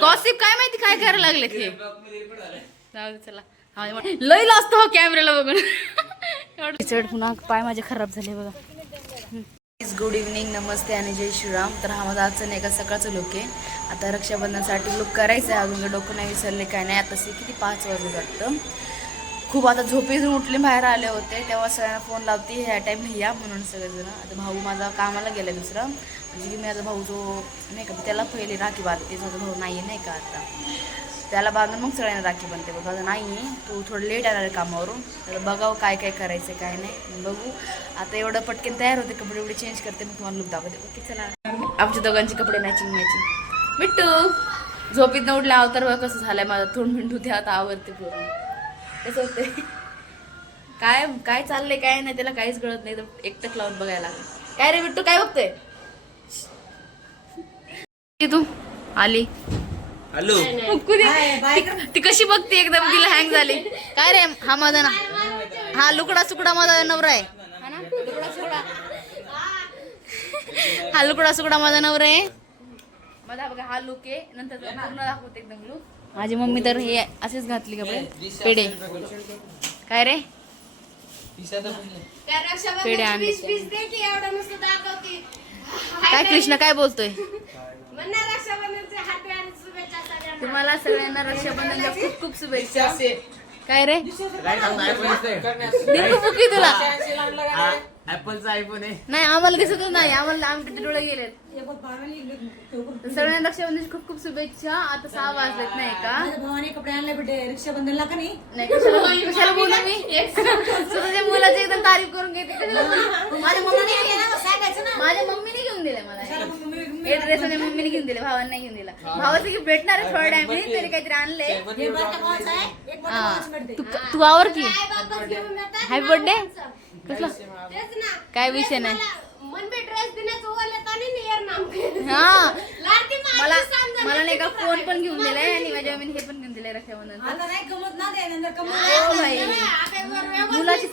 Gossip काय माहिती काय करायला लागले ते. चला लई असतो हो कॅमेऱ्याला बघून. चढ पुन्हा पाय माझे खराब झाले बघा. गुड इव्हनिंग, नमस्ते आणि जय श्रीराम. तर हा माझा आजचं नाही का सकाळचं लुक आहे. आता रक्षाबंधनासाठी लुक करायचं आहे. अजून डोकं नाही विसरले काय नाही. आता किती 5 वाजले वाटतं. खूप आता झोपेतून उठले, बाहेर आले होते तेव्हा सगळ्यांना फोन लावते ह्या टाईमला या म्हणून सगळेजण. आता भाऊ माझा कामाला गेला दुसरा, म्हणजे की माझा भाऊ जो नाही का त्याला पहिले राखी बांधते. माझा भाऊ नाही आहे नाही का, आता त्याला बांधून मग सगळ्यांना राखी बांधते. बघा नाही आहे तू थोडं लेट येणार आहे कामावरून, तर बघावं काय काय करायचं काय नाही बघू. आता एवढं पटकन तयार होते, कपडे वपडे चेंज करते, मग तुम्हाला लुक दाखवते. ओके चला. आमच्या दोघांचे कपडे मॅचिंग. मिट्टू झोपीत न उठल्या तर कसं झालंय माझा तोंड मिंटू ते आता आवडते पूर्ण. कसं होते काय काय चाललंय काय नाही त्याला काहीच कळत नाही. तर एकटक लावून बघायला. काय रे बिट्टू काय बघतोय तू? आली हॅलो. ती कशी बघते एकदम, तिला हँग झाली. काय रे हा माझा ना, हा लुकडा सुकडा माझा नवरा आहे. हा लुकडा सुकडा माझा नवरा आहे. माझा बघा हा लुक आहे. नंतर पूर्ण दाखवते एकदम लुक. माझी मम्मी तर हे असेच घातली कपडे पेढे. काय रे पेढे आणले. काय कृष्ण काय बोलतोय? तुम्हाला सगळ्यांना रक्षाबंधनच्या खूप खूप शुभेच्छा. काय रे तुला ऍपलचा आयफोन आहे. नाही आम्हाला दिसतच नाही, आम्हाला आमचे डोळे गेलेत. सगळ्यांना रक्षाबंधनची खूप खूप शुभेच्छा. आता 6 वाजलेत नाही का. भावाने कपडे आणले भेटे रक्षाबंधनला का नाही. कशाला बोलू मी स्वतःच्या मुलाची एकदम तारीफ करून घेते. माझ्या मम्मीने घेऊन दिले मला हे ड्रेस. मम्मीने घेऊन दिले, भावाने नाही घेऊन दिला. भावाचं गिफ्ट भेटणार आहे थोड्या टाइम तरी काहीतरी आणले. तू आवर की हॅपी बर्थडे. कसला काय विषय नाही. हा मला नाही का फोन पण घेऊन दिलाय आणि माझ्या मम्मीने हे पण घेऊन दिलंय रक्षाबंधन. मुलाची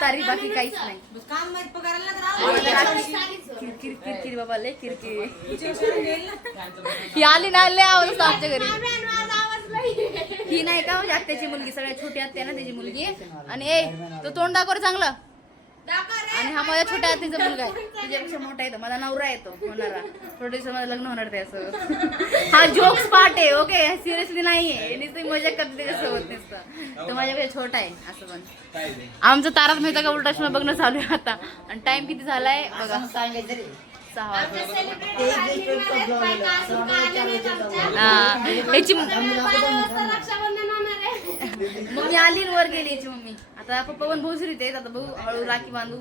तारीख बाकी काहीच नाही. किरकिर बाबा लय किरकिर. ही आली ना लय आवडत आमच्या घरी. ही नाही का म्हणजे आत्याची मुलगी, सगळ्यात छोटी आत्या ना त्याची मुलगी. आणि तो तोंड दाखव चांगलं. आणि हा माझ्या छोट्या आत्याचा मुलगा आहे, तुझ्यापेक्षा मोठा आहे. माझा नवरा येतो होणारा, थोड्या दिवसात माझं लग्न होणार ते. असं हा जोक्स पार्ट आहे ओके, सिरियसली नाहीये. नुसती मजा करते त्याच्यासोबत नुसतं. तो माझ्यापेक्षा छोटा आहे. असं पण आमचं तारक मेहता का उलटा चष्मा बघणं चालू आहे आता. आणि टाइम किती झालाय बघा 6 वाजता. मम्मी आली वर गेली याची मम्मी. आता पप्पा पण भोसरीत आहेत. आता बघू हळू राखी बांधू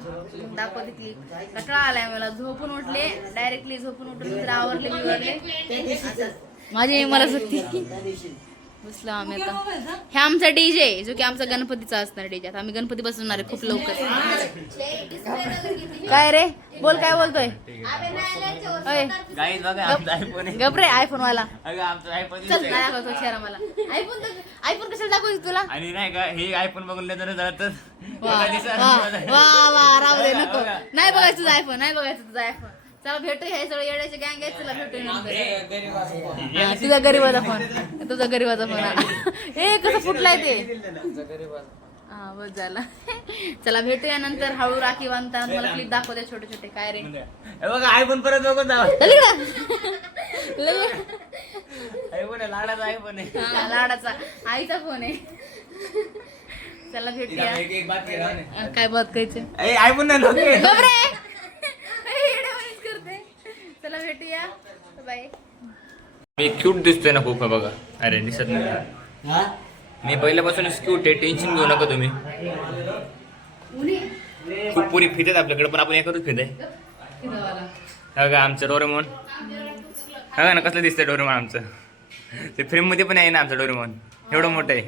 दाखवते क्लिप. कटाळा आलाय मला. झोपून उठले डायरेक्टली, झोपून उठून आवरले बिवरले. माझी मला सुट्टी बसलो आम्ही आता. हे आमचा डीजे जो की आमचा गणपतीचा असणार डीजे. आता आम्ही गणपती बसवणार आहे खूप लवकर. काय रे बोल काय बोलतोय? गपरे आयफोन वाला चल दाखवतो शेरा मला. आयफोन कशाला दाखवतो तुला? आणि नाही का हे आयफोन बघून जातात. वा वा राहू दे नको. नाही बघायचं तुझा आयफोन, नाही बघायचं तुझा आयफोन. चला भेटू. हे सगळं येड्याचे गँग आहे. चला भेटू नंतर. तुझा गरीबाचा फोन, तुझा गरीबाचा फोन. हे कसं फुटलाय ते. हा बस झाला. चला भेटूया नंतर. हळू राखी बांधताना तुम्हाला क्लिप दाखवते छोटे छोटे. काय रे बघा आयफोन परत बघून जावा. लाडाचा आयफोन आहे. लाडाचा आईचा फोन आहे. चला भेटूया. काय बात करायचं आयफोन नाही करते. चला भेटूया बाय. मी क्यूट दिसतोय ना खूप बघा. अरे दिसत नाही. मी पहिल्यापासूनच क्यूट आहे, टेन्शन घेऊ नका तुम्ही. खूप पुरी फिरत आपल्याकडे, पण आपण एकच फिरत आहे. बघा आमचं डोरेमॉन. बघा ना कसं दिसतंय डोरेमॉन आमचं. ते फ्रेम मध्ये पण आहे ना आमचं डोरेमॉन. एवढं मोठं आहे.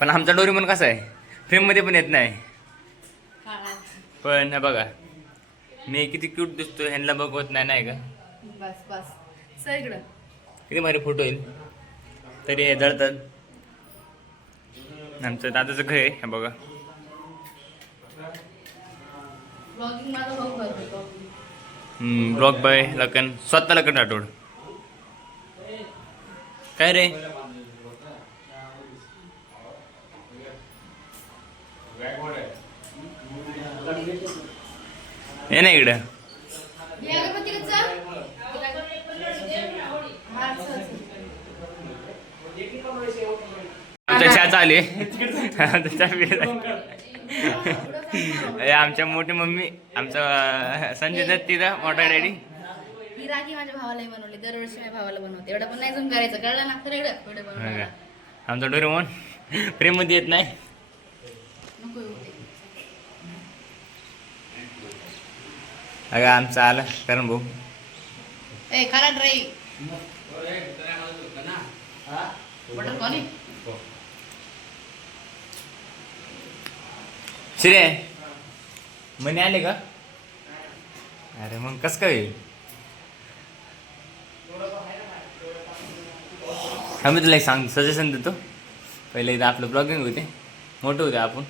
पण आमचा डोरेमॉन कसा आहे फ्रेम मध्ये पण येत नाही. पण हे बघा मी किती क्यूट दिसतोय, ह्यांना बघवत नाही नाही का. बस बस सगळं किती भारी फोटो येईल तरी हे जळतात. आमचं दादाचं घर आहे हे बघा. ब्लॉगिंग माझा भाऊ करतो. ब्लॉग बाय लखन, स्वतः लखन राठोड. काय रे ये ना इकडं. हे अगरबत्ती का चल. हा, चल, चल. आमच्या चहा चालू आमच्या मोठी मम्मी, आमचा संजय दत्त तिथं मोठा डॅडी. ही राखी माझ्या भावालाही बनवली. दरवर्षी माझ्या भावाला बनवते. एवढं पण नाही झूम करायचं, कळलं ना? तर एवढं बनवलं. आमचा डोरेमॉन प्रेम मध्ये येत नाही. नको येऊ ते. अगं आमचं आलं करण भाऊ. ए खरा ड्राई बटर कोणी शिरे मनी आले का? अरे मग कस काय होईल? आम्ही तुला एक सजेशन देतो. पहिले एकदा आपलं ब्लॉगिंग होते, मोठं होते आपण.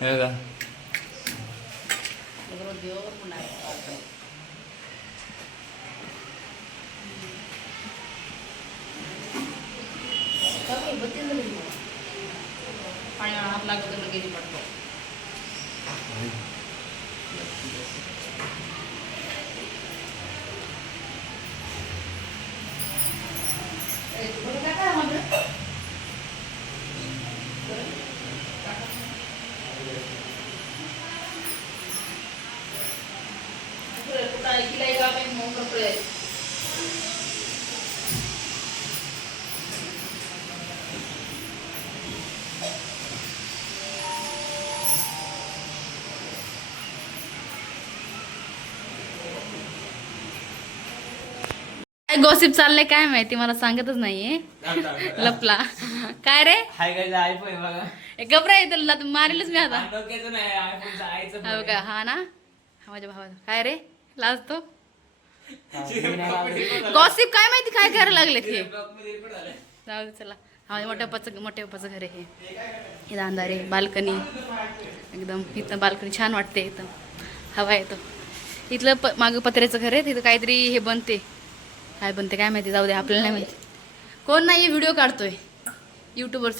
हे का पाणी हात लागत गेली पडतो. काय गॉसिप चाललंय काय माहिती, मला सांगतच नाहीये. लपला काय रे? हाय काय आयफोन बघा. घबरा तुला मारेलच मी आता. डोक्याचं नाही आयफोनचं आईचं हो का? हा ना, हा माझ्या भावाचा. काय रे लाजतो? गॉसिप काय माहिती काय करायला लागले ते. जाऊ दे चला. हा मोठ्या पप्पाचं घर आहे हे. अंधारे बाल्कनी एकदम. इथं बाल्कनी छान वाटते. इथं हवा येतो. इथलं मागं पत्र्याचं घर आहे. तिथं काहीतरी हे बनते. काय बनते काय माहिती, जाऊ दे आपल्याला नाही माहिती. कोण नाही व्हिडिओ काढतोय युट्यूबवर.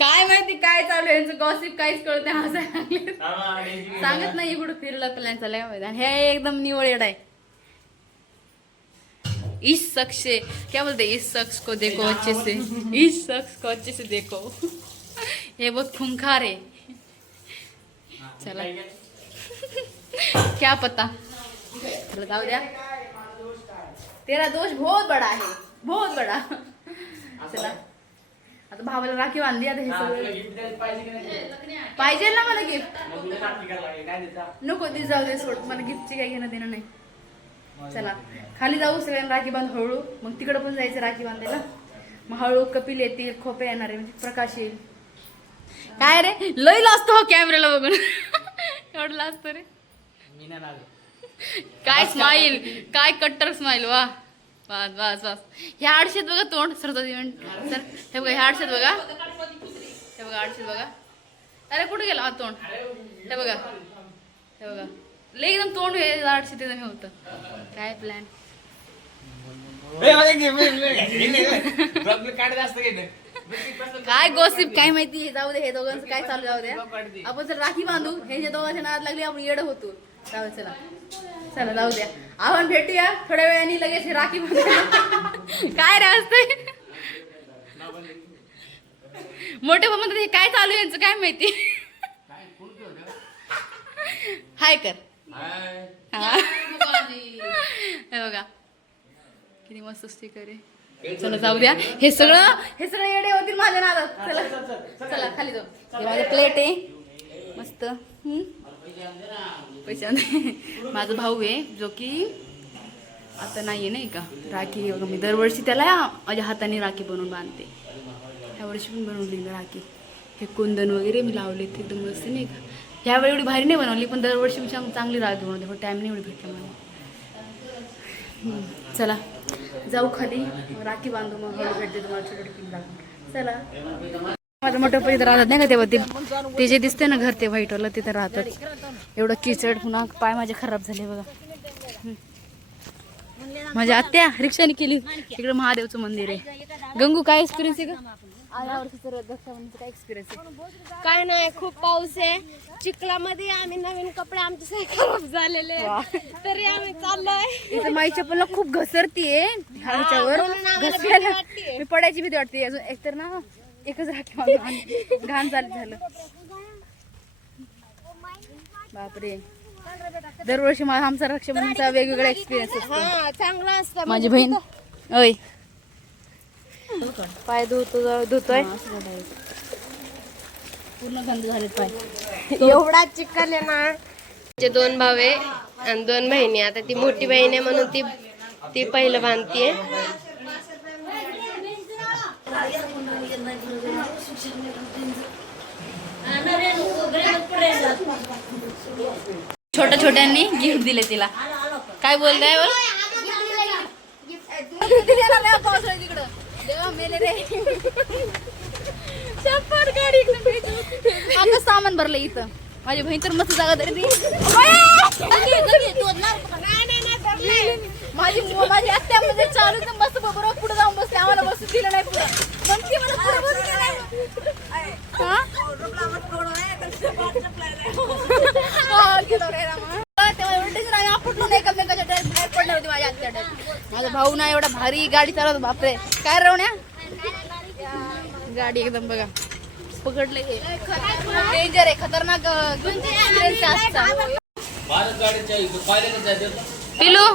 काय माहिती काय चालू आहे यांचं गॉसिप, काहीच कळत नाही. हसायला लागले. सांगत नाही इकडं फिरलं प्लॅन चाललाय काय माहिती. आणि हे एकदम निवळ येड आहे. इस शख्स से क्या बोलते, इस शख्स को देखो अच्छे से, इस शख्स को अच्छे से देखो. ये बहुत खूंखार है. चला क्या पता, चलो जाऊ द्या. तेरा दोष बहुत बड़ा है, बहुत बड़ा. चला आता भावाला राखी बांधली. आता हे सगळं पाहिजे ना मला गिफ्ट. नको ती जाऊ दे, सोड. मला गिफ्टची काही घेणं देणं नाही. चला खाली जाऊ, सगळ्यांना राखी बांध हळू. मग तिकडं पण जायचं राखी बांधायला. मग हळू कपिल येतील, खोपे येणार आहे, म्हणजे प्रकाश येईल. काय रे लई लाजतो हो कॅमेऱ्याला बघून. एवढं लाजतो रे. काय स्माईल, काय कट्टर स्माईल. वा बस बस बस. ह्या आडशेत बघा तोंड सरतो सर. हे बघा ह्या आडशेत बघा. हे बघा आडशेत बघा. अरे कुठे गेला हा तोंड. हे बघा हे बघा. लई एकदम तोंड आडशेत एकदम हे होतं. काय प्लॅन काय गॉसिप काय माहिती. हे जाऊ दे, हे दोघांचं काय चालू जाऊ द्या. आपण जर राखी बांधू, हे जे दोघांच्या नाद लागली आपण येड होतो. जाऊ चला चला जाऊ द्या. आपण भेटूया थोड्या वेळाने लगेच हे राखी बांधू. काय रे असते मोठे भाऊ म्हणतात हे काय चालू आहे यांचं काय माहिती. हाय कर. हे बघा किती मस्त स्टिकर आहे. चला जाऊ द्या. हे सगळं येडे होतील माझ्या नादात. चला चला खाली जाऊ. हे माझे प्लेट आहे मस्त. पैसा माझा भाऊ आहे जो की आता नाहीये नाही का. राखी बघा मी दरवर्षी त्याला माझ्या हाताने राखी बनवून बांधते. ह्या वर्षी पण बनवली राखी. हे कुंदन वगैरे मी लावले एकदम मस्त नाही का. ह्यावेळी एवढी भारी नाही बनवली, पण दरवर्षी मी चांगली राग बनवते, पण टाईम नाही एवढी भेटला मला. चला जाऊ खाली, राखी बांधू, मग हळू भेटते तुम्हाला छोटे छोटे. चला माझ्या मोठ्या परी राहतात नाही का तेव्हा ते जे दिसते ना घर ते व्हाईटवाला तिथं राहतात. एवढं किचड, पुन्हा पाय माझे खराब झाले बघा. माझ्या आत्या रिक्षाने केली. तिकडे महादेवचं मंदिर आहे. गंगू काय एक्सपिरियन्स आहे का काय एक्सपिरियन्स आहे? काय नाही, खूप पाऊस आहे. चिखलामध्ये आम्ही नवीन कपडे आमचे सगळे खराब झालेले तरी आम्ही चाललोय. इथं माझी चप्पल खूप घसरतीये ह्याच्यावर, घसरायला मी पडायची भीती वाटते. अजून एकतर ना एकच राहते घाण झालं. बापरे, दरवर्षी आमचा रक्षाबंधनचा वेगवेगळा एक्सपिरियन्स असतो. हा चांगला असतं. माझी बहीण ओय पाय धुतोय पूर्ण गंद झालेत पाय. एवढा चिखल आहे ना. माझे 2 भाऊ आहे आणि 2 बहिणी. आता ती मोठी बहीण आहे म्हणून ती पहिलं बांधतीये. छोट्या छोट्यांनी गिफ्ट दिले तिला. काय बोलताय बोल तिकडं देवा मेले रे. आता सामान भरलं इथं. माझी बहीण तर मस्त जागा तरी माझी आत्या म्हणजे चालू तर मस्त बरोबर पुढे जाऊन बसते. आम्हाला बसू दिलं नाही पुढं. म्हणते मला पुढे बसू दिलं नाही. माझा भाऊ ना एवढा भारी गाडी चालवतो. बापरे काय रवण्या गाडी एकदम बघा पकडले. डेंजर आहे, खतरनाक पिलू.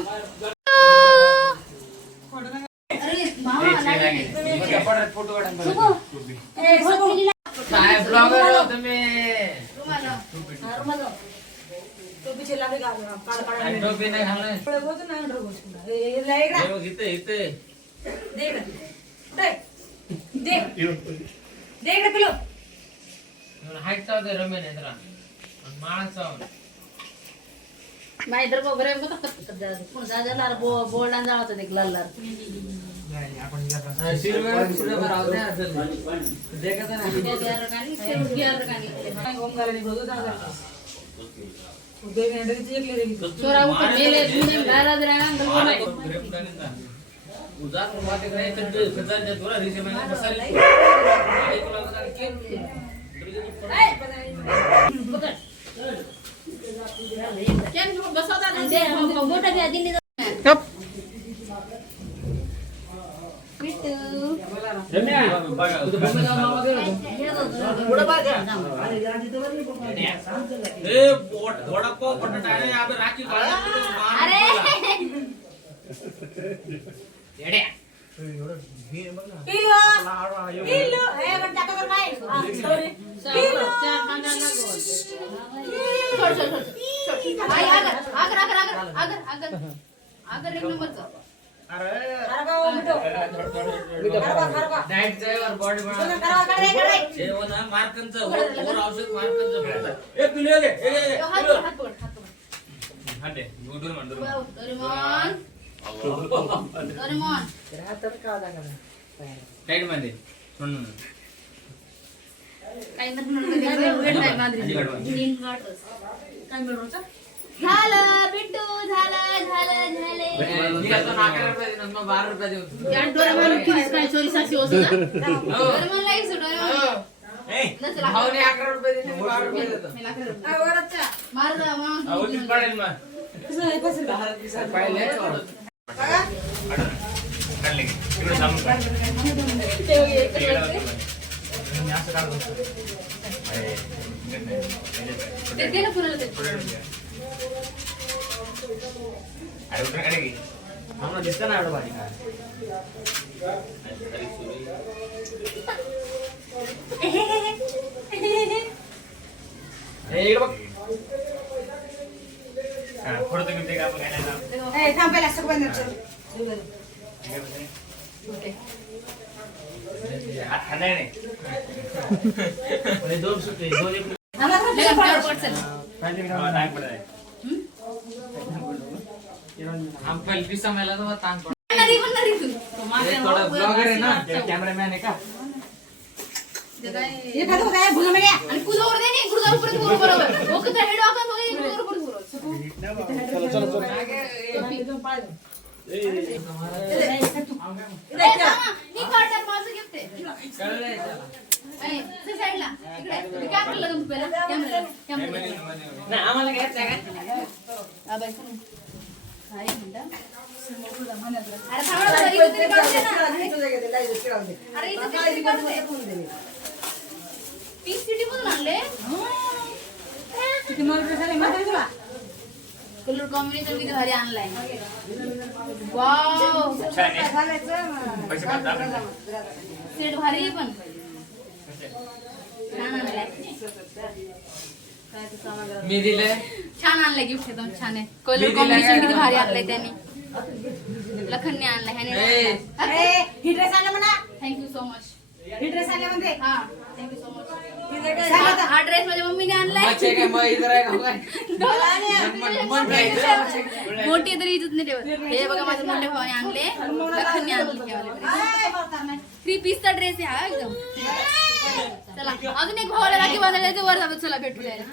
झालं बिट्टू झालं दिसत ना एवढं भारी काय पुढं तुम्ही ते काय हात खाणार नाही. 2 सुट्टे 2 कॅमेरामॅन आहे का? आम्हाला घ्यायचं काय कलर कॉम्बिनेशन किती भारी आणलाय. वाव सेट भारी आहे पण छान आणलाय. मी दिलंय. छान आणलंय गिफ्ट एकदम छान आहे. कलर कॉम्बिनेशन किती भारी आणलंय त्यांनी. लखनने आणलाय ह्याने. ही ड्रेस आणला म्हणा. Thank you so much. ही ड्रेस आणला म्हणते. हा थँक्यू सो मच. सांगा हा ड्रेस माझ्या मम्मीने आणलाय. मच्छे काय मग इधर आहे का काय? मोठी तरी इज्जत नाही ठेवत. हे बघा माझ्या मोठ्या भावाने आणले. लखनने आणले. 3 पीसचा ड्रेस आहे हा एकदम. चला अजून एक भावाला राखी बांधायला वर जातो. चला भेटू द्यायला.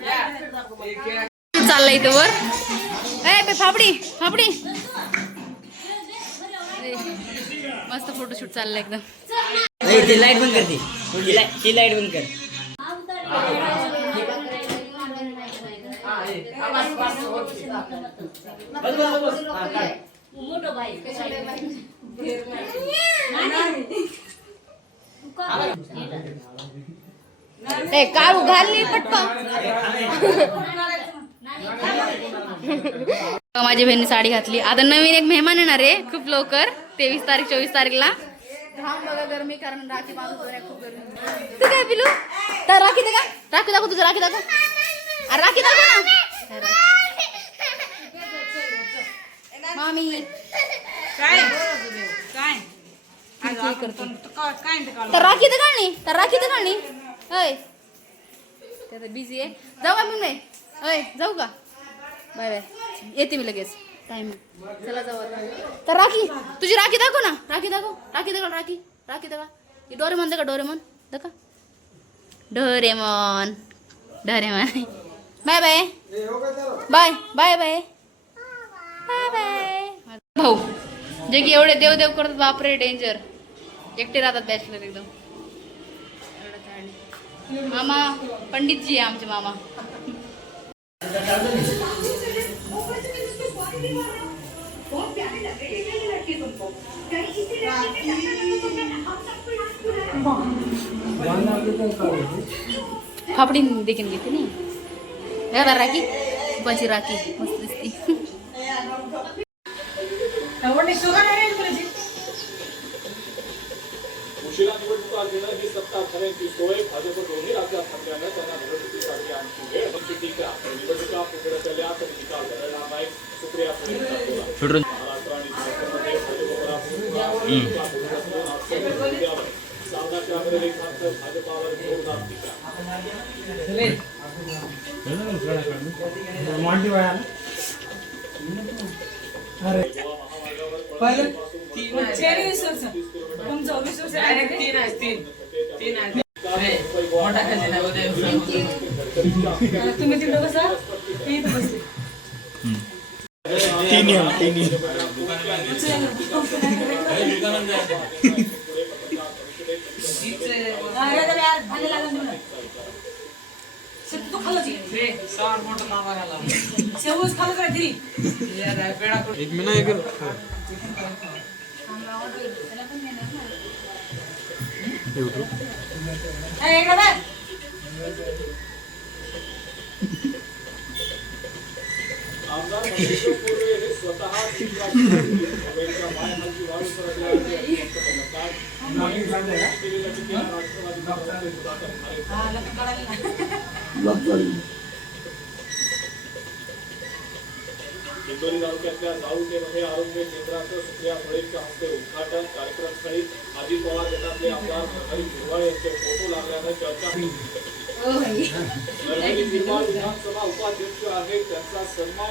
चाललंय इथं वर. ए फापडी फापडी. मस्त फोटोशूट चाललंय एकदम. ती लाईट बंद कर. ती लाईट बंद कर. काळू घालली पटकन. माझी बहिणी साडी घातली. आता नवीन एक मेहमान येणार आहे खूप लवकर. 23 तारीख 24 तारीखला. घाम बघा गरमी कारण राखी बांधून खूप गरमी. तू काय पिलू तर राखी दे का. राखी दाखव तुझं. राखी दाखव. अरे राखी दाखव ना. मामी काय काय तर राखी तर काढणी. तर राखी तर काढणी. अय ते आता बिझी आहे. जाऊ का मी नाही. अय जाऊ का. Bye bye. येते मी लगेच. टाइम चला जाऊ आता. तर राखी तुझी राखी दाखव ना. राखी दाखव. राखी दाखव. राखी राखी दाखव. डोरेमॉन दाखव. डोरेमॉन दाखव. Doraemon Doraemon. Bye bye bye bye bye bye bye. भाऊ जे की एवढे देवदेव करतात बापरे डेंजर. एकटे राहतात बॅचलर एकदम. मामा पंडितजी आहे आमचे मामा. फापडी देखील घेते नाही राखी. उपाची राखी मस्त दिसती. उशिरा निवडणुका घेणं ही सत्ता खऱ्यांची सोय. भाजप दोन्ही राज्यात असल्यानं त्यांना निवडणुकीसाठी आणखी वेळ म्हणजे टीका. निवडणुका पुढे चालल्या तर निकाल बदलणार नाही. सुप्रिया सुळे महाराष्ट्र आणि झारखंडमध्ये सामनाच्या अग्रलेखांत भाजपावर जोरदार टीका. तुम्ही तिकडे बसा. तू खालो शेवच खालो काय तरी. एक मिनिट आमदार महेश पूर्वे हे स्वतः मुंबईच्या मायहालची वाळू सरकल्याचे केलेल्या टीकेला राष्ट्रवादी काँग्रेसचे सुधाकर भाले. हिंगोली तालुक्यातल्या जाऊकेमध्ये आरोग्य केंद्राचं सुप्रिया सुळेंच्या हस्ते उद्घाटन. कार्यक्रमस्थळी अजित पवार गटातले आमदार हरी हिरवाळे यांचे फोटो लागल्यानं चर्चा. नरहरी निर्माण विधानसभा उपाध्यक्ष आहेत त्यांचा सन्मान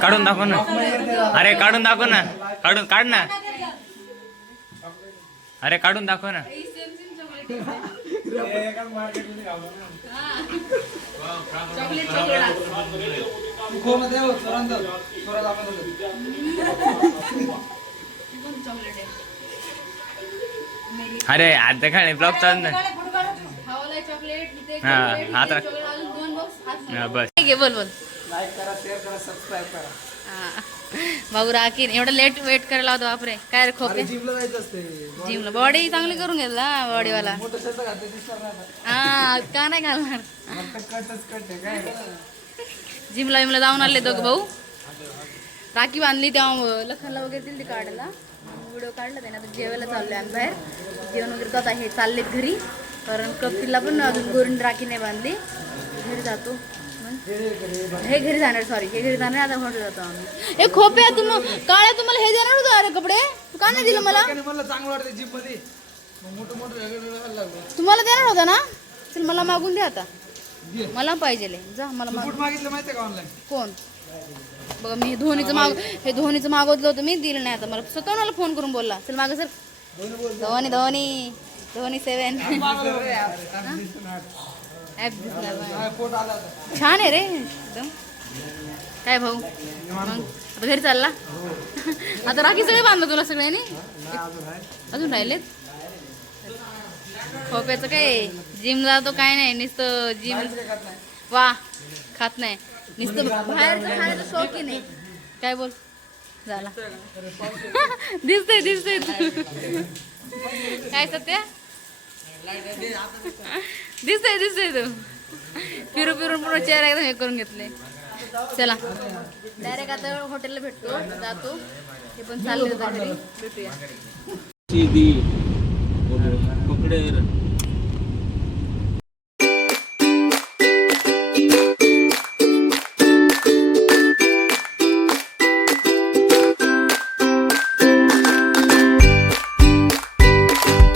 काढून दाखव ना. अरे काढून दाखव ना. काढ ना. अरे काढून दाखव ना. अरे आता काय ब्लॉग चालू ना. हा आता बस बोल भाऊ राखीन एवढं लेट वेट करायला होतं बापरे. काय रे खोके जिमला बॉडी चांगली करून घेतला बॉडीवाला. हा का नाही घालणार. जिमला जाऊन आले दोघं भाऊ. राखी बांधली तेव्हा लखनला वगैरे दिली ती काढायला. व्हिडिओ काढला त्याने. आता जेवायला चाललोय आम्ही बाहेर. जेवण वगैरे करत आहे. चाललेत घरी कारण कपिलला पण अजून गोरीन राखी नाही बांधली. घरी जातो हे घरी जाणार. सॉरी हे घरी जाणार. आता हॉटेल जातो आम्ही. ए खोप्या काळ्या तुम्हाला हे देणार होतं अरे कपडे. तू का नाही दिलं मला. तुम्हाला देणार होता ना. चल मला मागून द्या आता. मला पाहिजे जा. मला मागितलं माहितीये का ऑनलाईन. कोण बघा मी धोनीचं मागवलं होतं मी. दिलं नाही. आता मला स्वतः मला फोन करून बोलला. चल माग सर. धोनी 7 ॲप छान आहे रे एकदम. काय भाऊ मग आता घरी चालला. आता राखी सगळे बांधलं तुला सगळ्यांनी. अजून राहिलेत. खोप्याचं काय जिम जातो काय नाही. नुसतं जिम वा खात नाही. नुसतं बाहेरचं खाण्याचं शौकीन आहे. काय बोल झाला. दिसतंय काय सत्या दिसतंय तू. फिरून पूर्ण चेहरा एकदम हे करून घेतले. चला डायरेक्ट आता हॉटेलला भेटतो. जातो ते पण चालले घरी. भेटूया.